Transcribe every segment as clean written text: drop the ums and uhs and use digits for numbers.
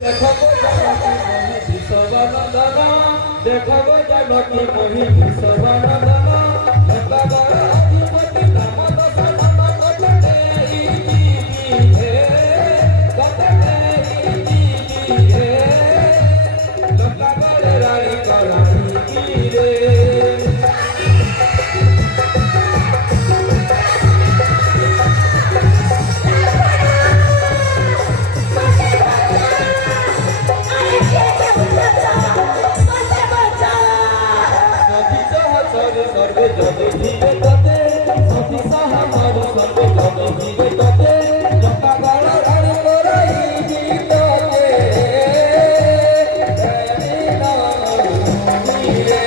দেখাবো জানকী মোহি বিশ্ববনন্দন দেখাবো জানকী মোহি বিশ্ববনন্দন লঙ্কাগড় অধিপতি নাম দশনন কটে ইতি হে কটে ইতি হে লঙ্কাগড় রানী করণী রে सर्वे जगे धीरे तते सती साहा मारो सर्वे जगे धीरे तते लंका गाड़ा रानी कोराई जीतोगे तेरी नाम रे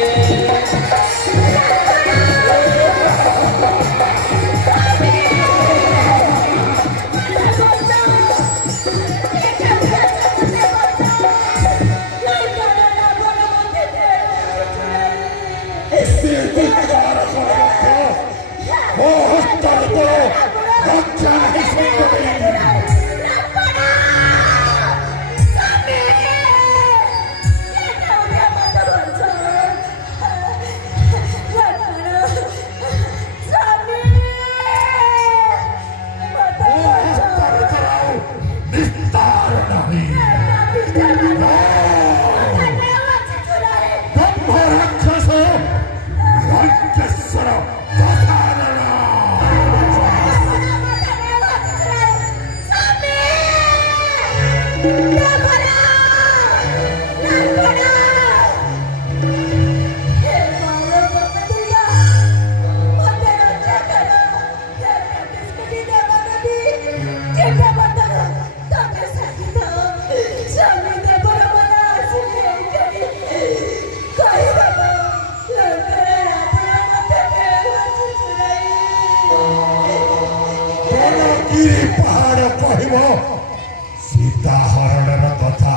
पहाड़ कहब सीता हरण कथा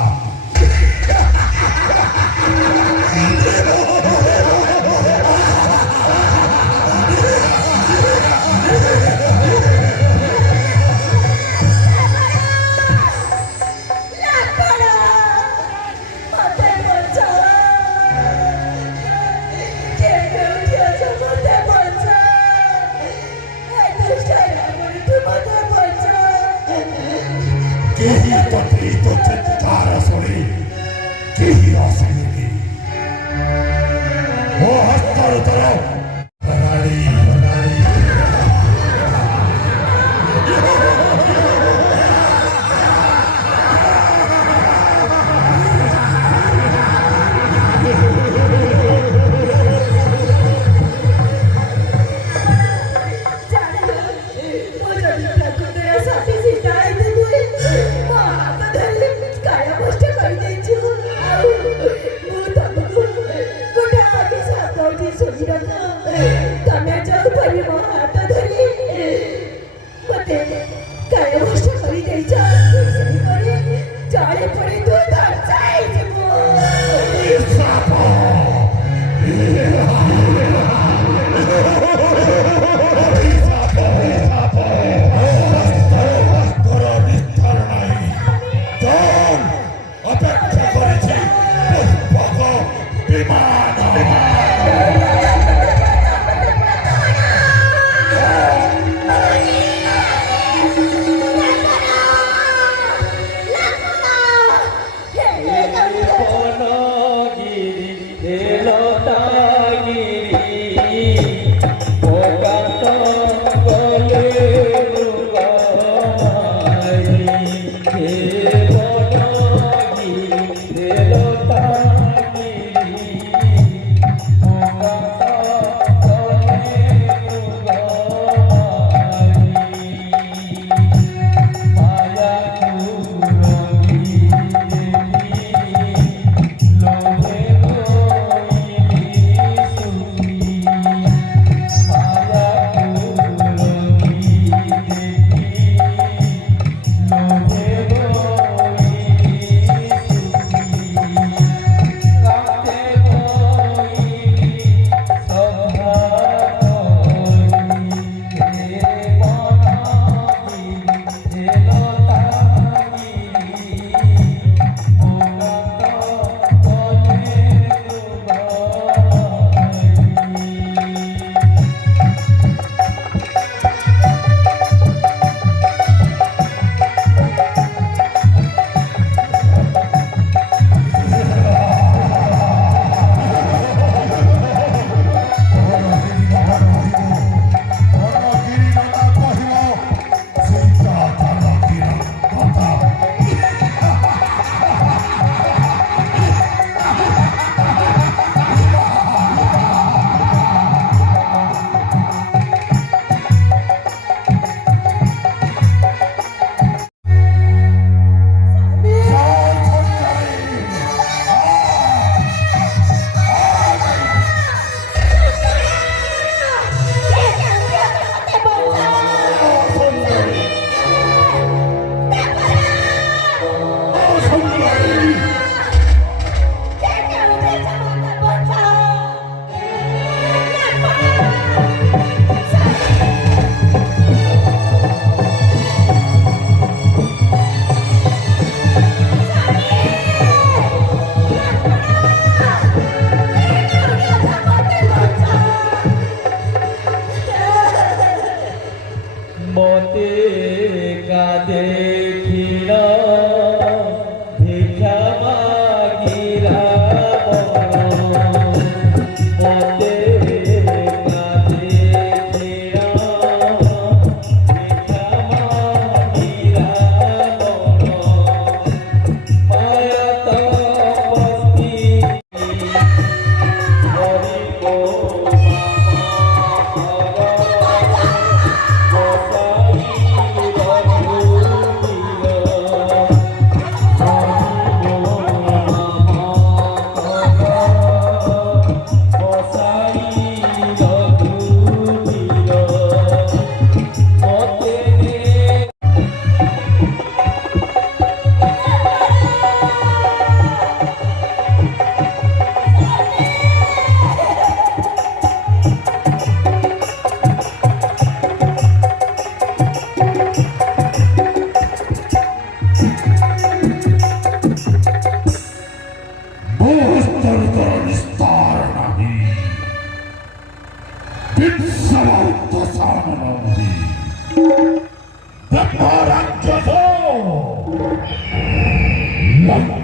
तो चित्कार सुनी केही असुनी वो हस्तर तरफ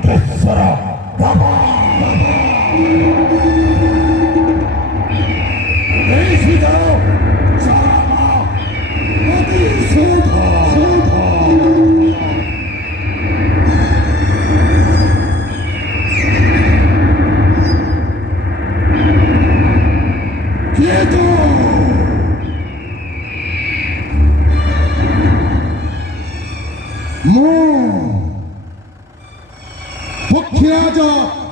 랑케শ্বರ ರಾಮ 내시대로 자마 어디서다 기도 복희하자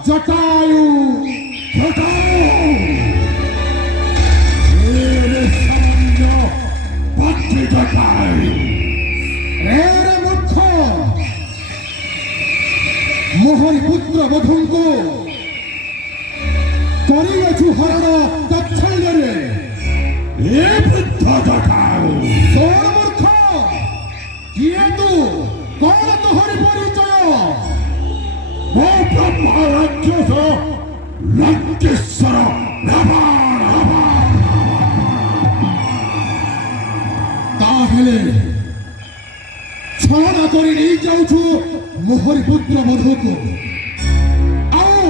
저타유 일상녀 박기자가이 에레무커 모하리 पुत्र बधुଙ୍କୁ କରିଅଛୁ ହରଣ ତଚ୍ଛଲ୍ୟରେ 예부터자가이 କଣ ମୂର୍ଖ କିଏ ତୁ କଣ ତୋହରି ପରିଚୟ ମୋ ବ୍ରହ୍ମରାକ୍ଷସ ଲଙ୍କେଶ୍ୱର ରାମ ତାହେଲେ ଛଳନା କରି ନେଇଯାଉଛୁ ମୋହରି ପୁତ୍ର ମଧୁକୁ ଆଉ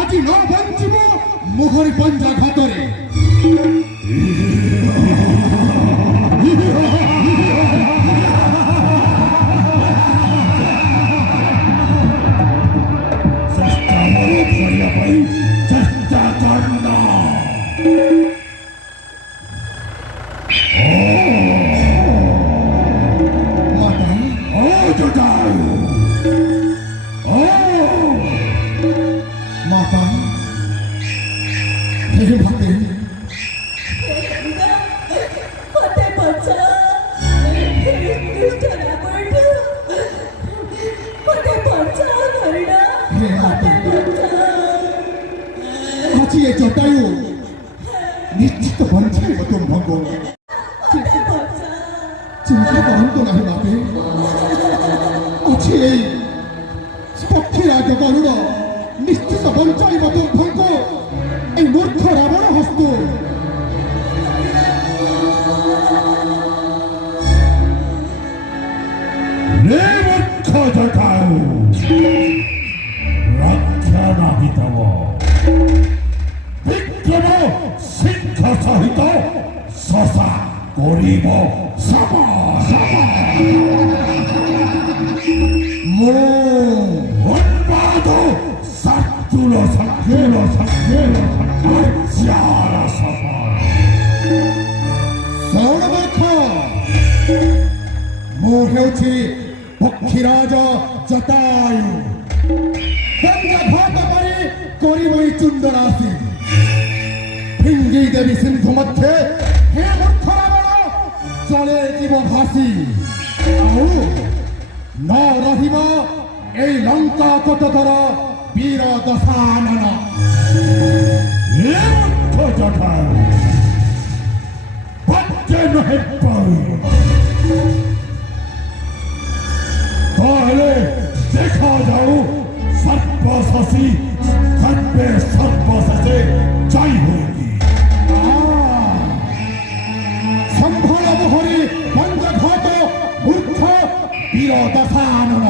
ଆଜି ନ ବଞ୍ଚିବୁ ମୋହରି ପଞ୍ଜାଘାତରେ ଚେଷ୍ଟା ମୋର କରିବା ପାଇଁ ଚେଷ୍ଟା କରନା ମାତା ଓ ଜଟାୟୁ ଓ ମାତା ହେ ଭକ୍ତି होते बच्चा दुष्ट रावण होते बच्चा हरिणा होते बच्चा ଆଜି ଏ ଜଟାୟୁ ନିଶ୍ଚିତ ବଞ୍ଚାଇବ ତୁମ୍ଭଙ୍କୁ होते बच्चा ଚିନ୍ତା କରନ୍ତୁ ନାହିଁ ମାତେ ଅଛି ଏଇ ପକ୍ଷୀରାଜ ଗରୁଡ଼ ନିଶ୍ଚିତ ବଞ୍ଚାଇବ ତୁମ୍ଭଙ୍କୁ এই মূর্খ রাবণ হস্ত 내 জটায়ু ରକ୍ଷା ନାହିଁ ତବ ବିକ୍ରମ ସିଂହ ସହିତ ଶଶା କରିବ ସମ ମୁଁ ଉନ୍ମାଦ ଶାର୍ଦୁଳ ହତ୍ୟାର ସଫଳ ସୌରମୁଖ ମୁଁ ହେଉଛି ପକ୍ଷୀରାଜ ଜଟାୟୁ ପଞ୍ଜଘାତ କରି କରିବ এই ଚୁଣ୍ଡରାଶି ଫିଙ୍ଗି ଦେବି ସିନ୍ଧୁ ମଧ୍ୟରେ ହେ ମୂର୍ଖ ରାବଣ ଚଳେ ଯିବ ଭାସି ଆଉ ନ ରହିବ এই ଲଙ୍କା କଟକର ବୀର ଦଶାନନ ଏ ମୂର୍ଖ ଜଟାୟୁ ପତ୍ୟ ନୁହେଁ ପାରୁ তাহলে দেখা যাও সর্বশী সর্বশেষে যাই হইকি সম্ভল মোহরি পঞ্চঘাত মূর্খ বীর দশানন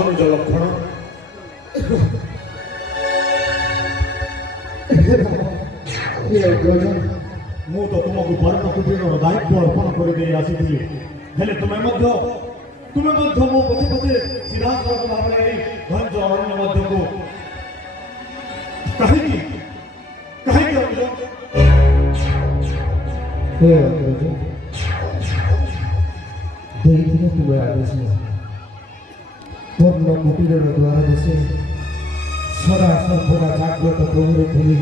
ଅନୁଜ ଲକ୍ଷଣ ମୁଁ ତ ତୁମକୁ ବାରଣ କୁଟୀରର ଦାୟିତ୍ୱ ଅର୍ପଣ କରିଦେଇ ଆସିଥିଲି ହେଲେ ତୁମେ ମଧ୍ୟ ମୋ ପଛେ ପଛେ ସିଧାସଳଖ ଭାବରେ ଏଇ ଘଞ୍ଚ ଅରଣ୍ୟ ମଧ୍ୟକୁ କାହିଁକି ଅନୁଜ? ଦେଇଥିଲେ ତୁମେ ଆଦେଶ ପୂର୍ଣ୍ଣ କୁଟୀରର ଦ୍ୱାର ଦେଶେ ସଦା ସର୍ବଦା ଜାଗ୍ରତ ପ୍ରହରୀ ଖୋଲି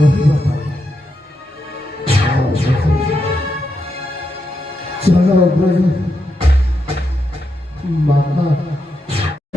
ରହିବା ପାଇଁ ଚଳ ବ୍ରଜ ମାତା